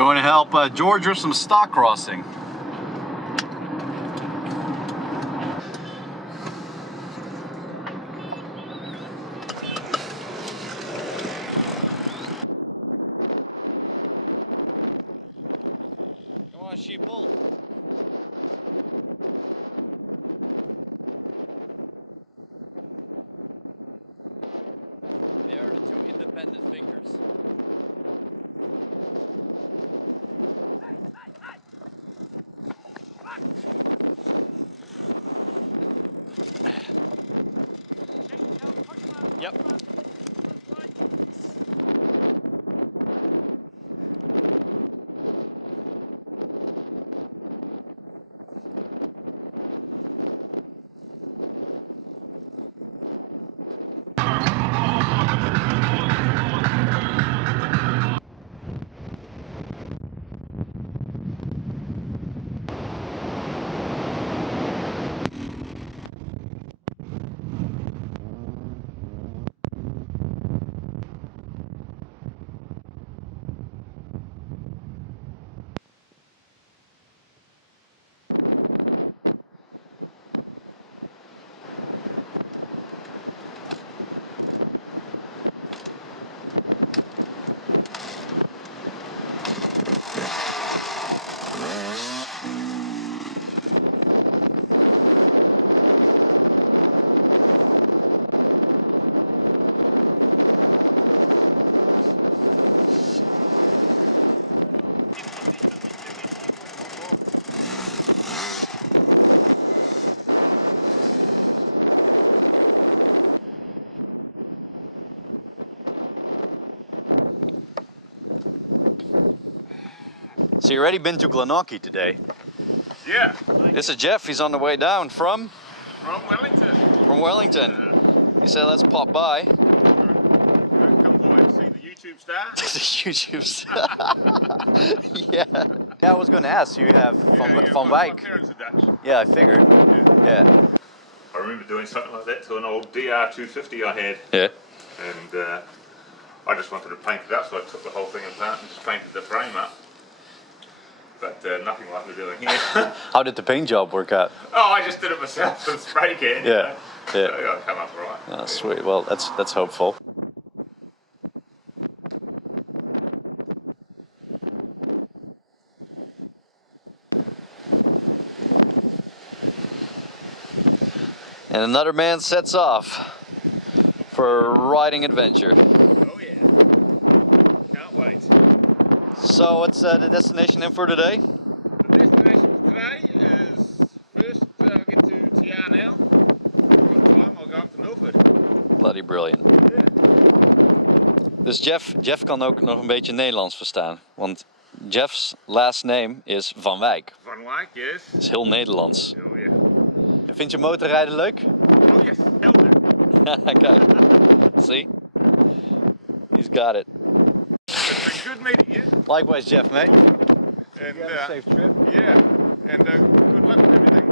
Going to help George with some stock crossing. Come on, sheeple. They are the two independent fingers. Yep. So you already been to Glenorchy today? Yeah. This is Jeff, he's on the way down from? From Wellington. From Wellington. He said let's pop by. Come by and see the YouTube star. The YouTube star. Yeah. Yeah, I was going to ask, you have Van Wijk. My parents are Dutch. Yeah, I figured. Yeah. I remember doing something like that to an old DR250 I had. Yeah. And I just wanted to paint it up, so I took the whole thing apart and just painted the frame up. But nothing like we're doing here. How did the paint job work out? Oh, I just did it myself with spray can. Yeah. You know? Yeah. So it'll come up right. Oh, sweet. Well, that's hopeful. And another man sets off for a riding adventure. Oh yeah. Can't wait. So what's the destination in for today? The destination for today is first I'll get to Tiarnel. If I've got time, I'll go up to Milford. Bloody brilliant. Yeah. Dus Jeff kan ook nog een beetje Nederlands verstaan. Want Jeff's last name is Van Wijk. Van Wijk, yes. Dat is heel Nederlands. Oh yeah. Vind je motorrijden leuk? Oh yes, hell no. Kijk. See? He's got it. It's been good meeting you. Likewise, Jeff, mate. And Safe trip. yeah, and good luck and everything.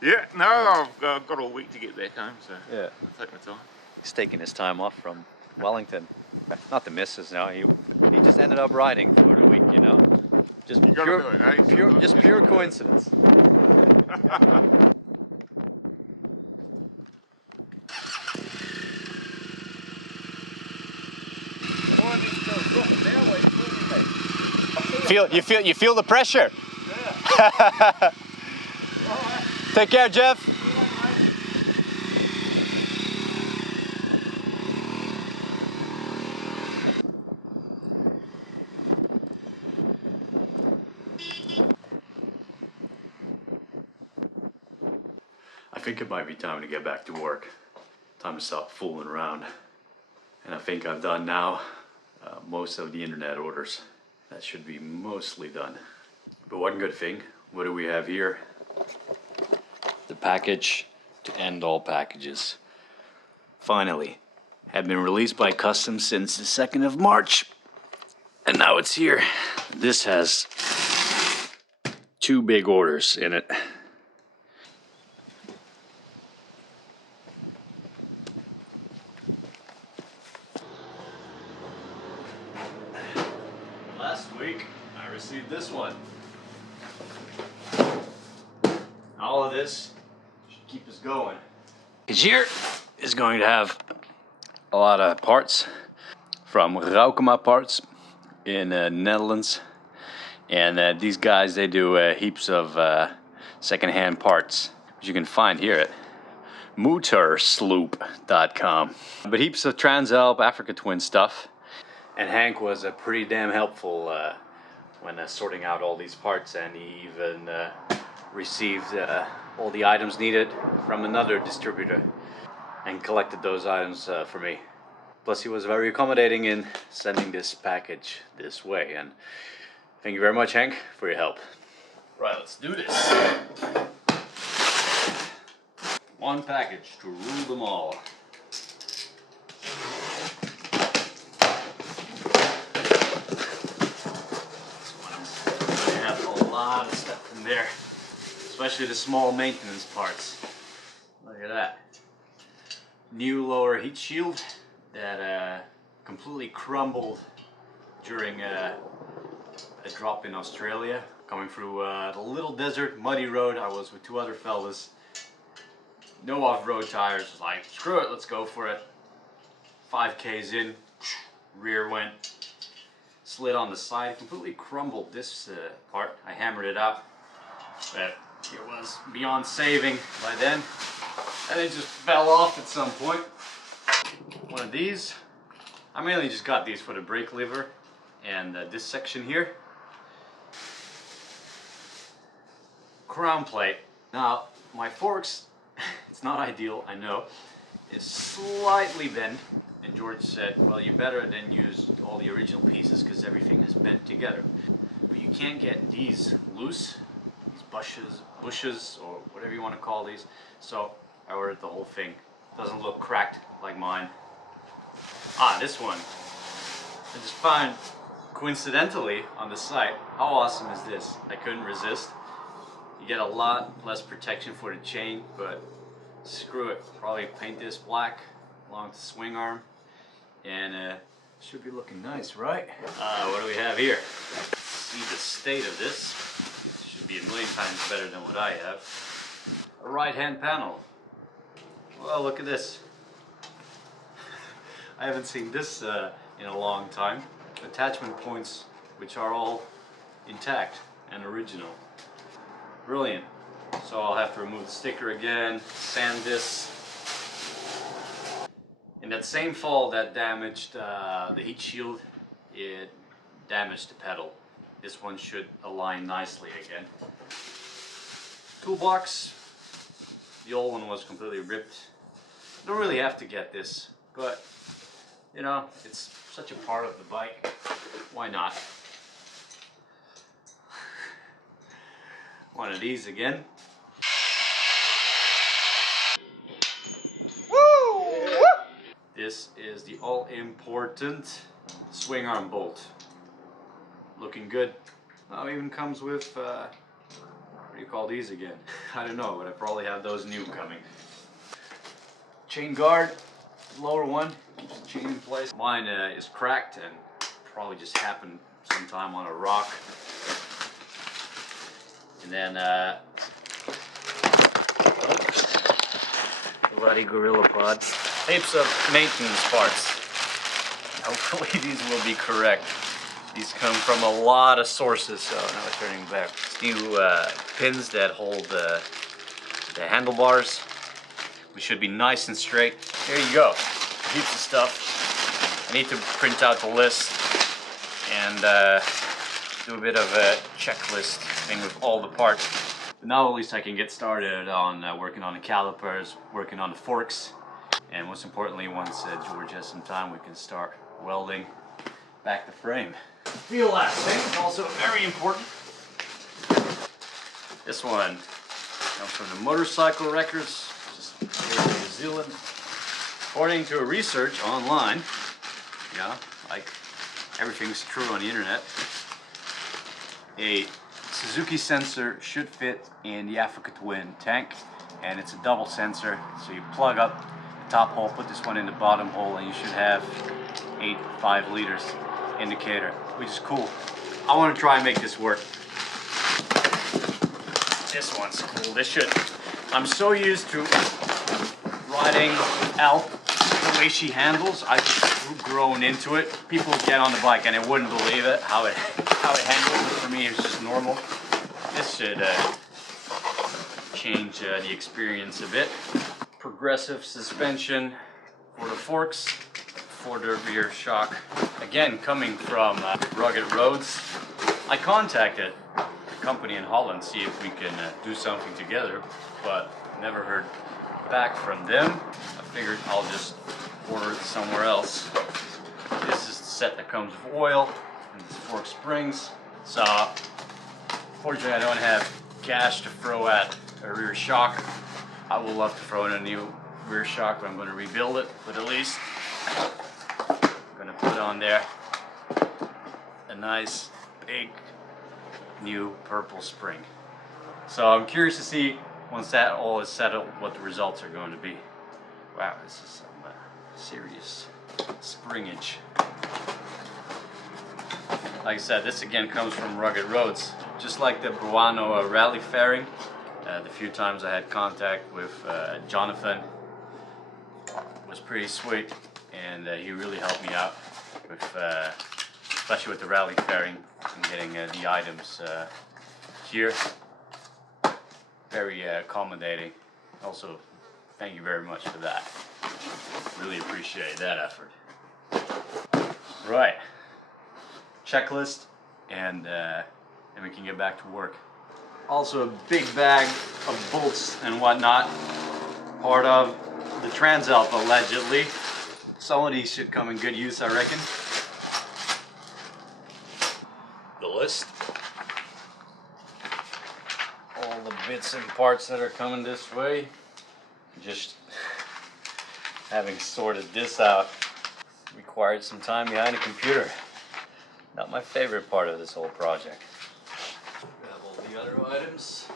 Yeah, no, I've got all week to get back home, so Yeah. I'll take my time. He's taking his time off from Wellington. Not the missus, no. He just ended up riding for the week, you know? Just You gotta do it, eh? just Sometimes pure you coincidence. You feel the pressure? Yeah. Take care, Jeff. I think it might be time to get back to work. Time to stop fooling around. And I think I've done now most of the internet orders. That should be mostly done. But one good thing, what do we have here? The package to end all packages. Finally, had been released by customs since the 2nd of March. And now it's here. This has 2 big orders in it. Last week, week I received this one. All of this should keep us going. Because here is going to have a lot of parts from Raukema Parts in Netherlands. And these guys, they do heaps of secondhand parts, which you can find here at motorsloop.com. But heaps of Transalp Africa Twin stuff. And Hank was pretty damn helpful when sorting out all these parts, and he even received all the items needed from another distributor and collected those items for me. Plus he was very accommodating in sending this package this way, and thank you very much, Hank, for your help. Right, let's do this. One package to rule them all. They have a lot of stuff in there, especially the small maintenance parts. Look at that. New lower heat shield that completely crumbled during a drop in Australia. Coming through the little desert muddy road. I was with two other fellas. No off-road tires. Like, screw it, let's go for it. 5Ks in, rear went, slid on the side, completely crumbled this part. I hammered it up, but it was beyond saving by then. And it just fell off at some point. One of these, I mainly just got these for the brake lever and this section here. Crown plate. Now, my forks, it's not ideal, I know, is slightly bent, and George said, well, you better than use all the original pieces because everything is bent together. But you can't get these loose, these bushes or whatever you want to call these, so I ordered the whole thing. Doesn't look cracked like mine. Ah, this one. I just found coincidentally on the site. How awesome is this? I couldn't resist. You get a lot less protection for the chain, but screw it. Probably paint this black along the swing arm, and should be looking nice, right? What do we have here? See the state of this. Should be a million times better than what I have. A right-hand panel. Well, look at this. I haven't seen this in a long time. Attachment points which are all intact and original. Brilliant. So I'll have to remove the sticker again, sand this. In that same fall that damaged the heat shield, it damaged the pedal. This one should align nicely again. Toolbox. The old one was completely ripped. Don't really have to get this, but you know, it's such a part of the bike. Why not? One of these again. Woo! This is the all-important swing arm bolt. Looking good. Oh, even comes with, what do you call these again? I don't know, but I probably have those new coming. Chain guard, lower one, keeps the chain in place. Mine is cracked and probably just happened sometime on a rock. And then bloody Gorilla Pod. Heaps of maintenance parts. Hopefully these will be correct. These come from a lot of sources, so now we're turning back. New pins that hold the handlebars. We should be nice and straight. Here you go. Heaps of stuff. I need to print out the list and do a bit of a checklist thing with all the parts. But now at least I can get started on working on the calipers, working on the forks, and most importantly, once George has some time, we can start welding back the frame. The last thing is also very important. This one comes from the Motorcycle Records, just here in New Zealand. According to a research online, yeah, like everything's true on the internet, a Suzuki sensor should fit in the Africa Twin tank, and it's a double sensor, so you plug up the top hole, put this one in the bottom hole, and you should have 8 5 liters indicator, which is cool. I want to try and make this work. This one's cool. This should. I'm so used to riding Alp the way she handles. I've just grown into it. People get on the bike and they wouldn't believe it how it handles. But for me, it's just normal. This should change the experience a bit. Progressive suspension for the forks, for the rear shock. Again, coming from rugged roads. I contacted a company in Holland, see if we can do something together, but never heard back from them. I figured I'll just order it somewhere else. This is the set that comes with oil and the fork springs. So, fortunately I don't have cash to throw at a rear shock. I would love to throw in a new rear shock, but I'm going to rebuild it. But at least I'm going to put on there a nice big new purple spring. So I'm curious to see once that all is settled what the results are going to be. Wow, this is some serious springage. Like I said, this again comes from rugged roads. Just like the Buano rally fairing. The few times I had contact with Jonathan was pretty sweet, and he really helped me out with, especially with the rally fairing and getting the items here. Very accommodating. Also, thank you very much for that. Really appreciate that effort. Right, checklist, and we can get back to work. Also a big bag of bolts and whatnot, part of the Transalp allegedly. Some of these should come in good use, I reckon. The list. All the bits and parts that are coming this way. Just having sorted this out required some time behind a computer. Not my favorite part of this whole project. Grab all the other items.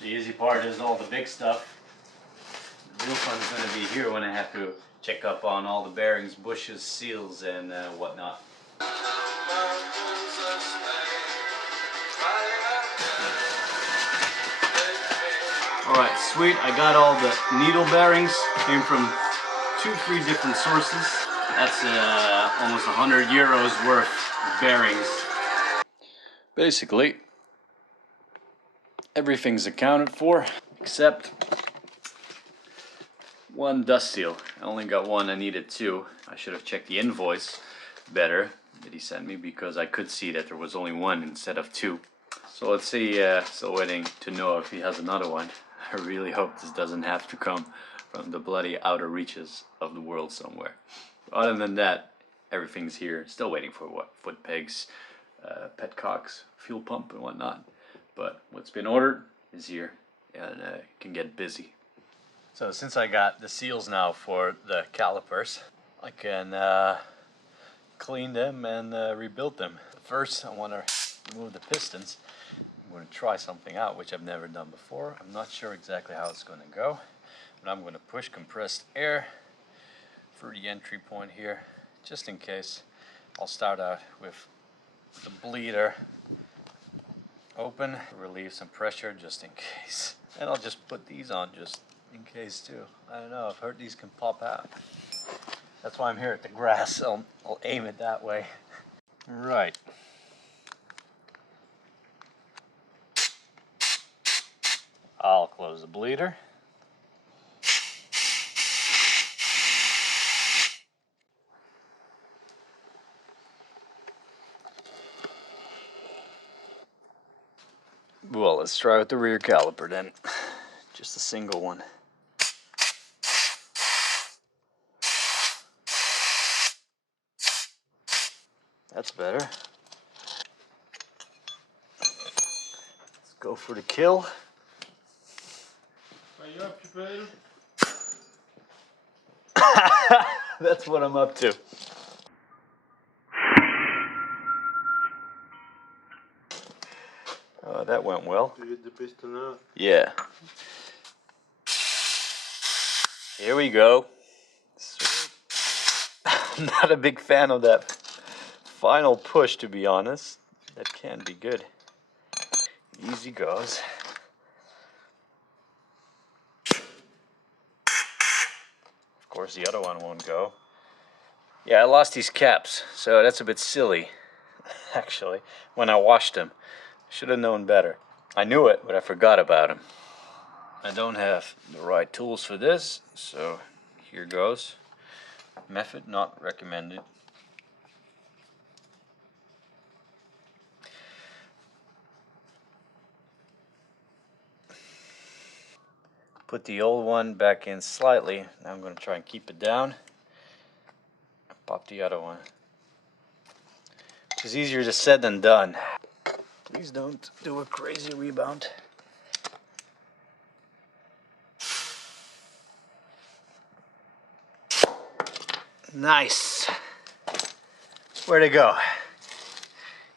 The easy part is all the big stuff. The real fun is going to be here when I have to check up on all the bearings, bushes, seals, and whatnot. Alright, sweet. I got all the needle bearings. Came from 2-3 different sources. That's almost 100 euros worth of bearings. Basically, everything's accounted for except one dust seal. I only got one, I needed 2. I should have checked the invoice better that he sent me, because I could see that there was only 1 instead of 2. So let's see, still waiting to know if he has another one. I really hope this doesn't have to come from the bloody outer reaches of the world somewhere. Other than that, everything's here. Still waiting for what? Foot pegs, petcocks, fuel pump and whatnot. But what's been ordered is here, and can get busy. So since I got the seals now for the calipers, I can clean them and rebuild them. First, I want to remove the pistons. I'm going to try something out which I've never done before. I'm not sure exactly how it's going to go, but I'm going to push compressed air through the entry point here, just in case. I'll start out with the bleeder open, relieve some pressure just in case. And I'll just put these on just in case too. I don't know, I've heard these can pop out. That's why I'm here at the grass. I'll aim it that way. Right. I'll close the bleeder. Well, let's try with the rear caliper then. Just a single one. That's better. Let's go for the kill. Are you up to Pedro? That's what I'm up to. Oh, that went well. To get the piston out. Yeah. Here we go. I'm not a big fan of that final push, to be honest. That can be good. Easy goes. Of course, the other one won't go. Yeah, I lost these caps, so that's a bit silly, actually, when I washed them. Should have known better. I knew it, but I forgot about them. I don't have the right tools for this, so here goes. Method not recommended. Put the old one back in slightly. Now I'm going to try and keep it down. Pop the other one. It's easier to said than done. Please don't do a crazy rebound. Nice. Where'd it go?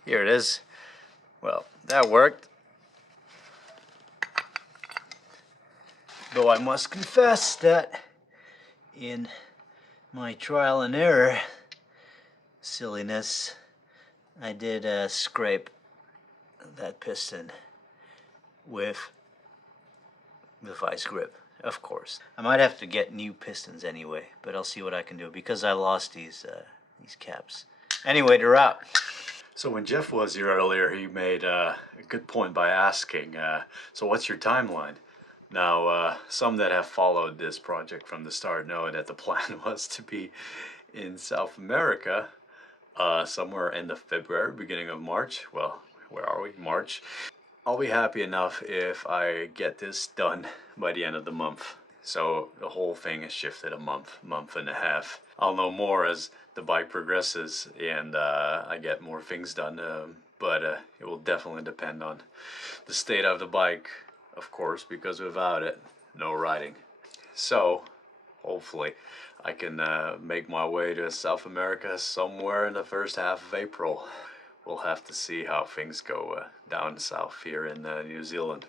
Here it is. Well, that worked. Though I must confess that in my trial and error silliness, I did scrape that piston with the vice grip, of course. I might have to get new pistons anyway, but I'll see what I can do because I lost these caps. Anyway, they're out. So when Jeff was here earlier, he made a good point by asking, so what's your timeline? Now, some that have followed this project from the start know that the plan was to be in South America somewhere end of February, beginning of March. Well, where are we? March. I'll be happy enough if I get this done by the end of the month. So the whole thing is shifted a month and a half. I'll know more as the bike progresses and I get more things done, but it will definitely depend on the state of the bike, of course, because without it, no riding. So hopefully I can make my way to South America somewhere in the first half of April. We'll have to see how things go down south here in New Zealand.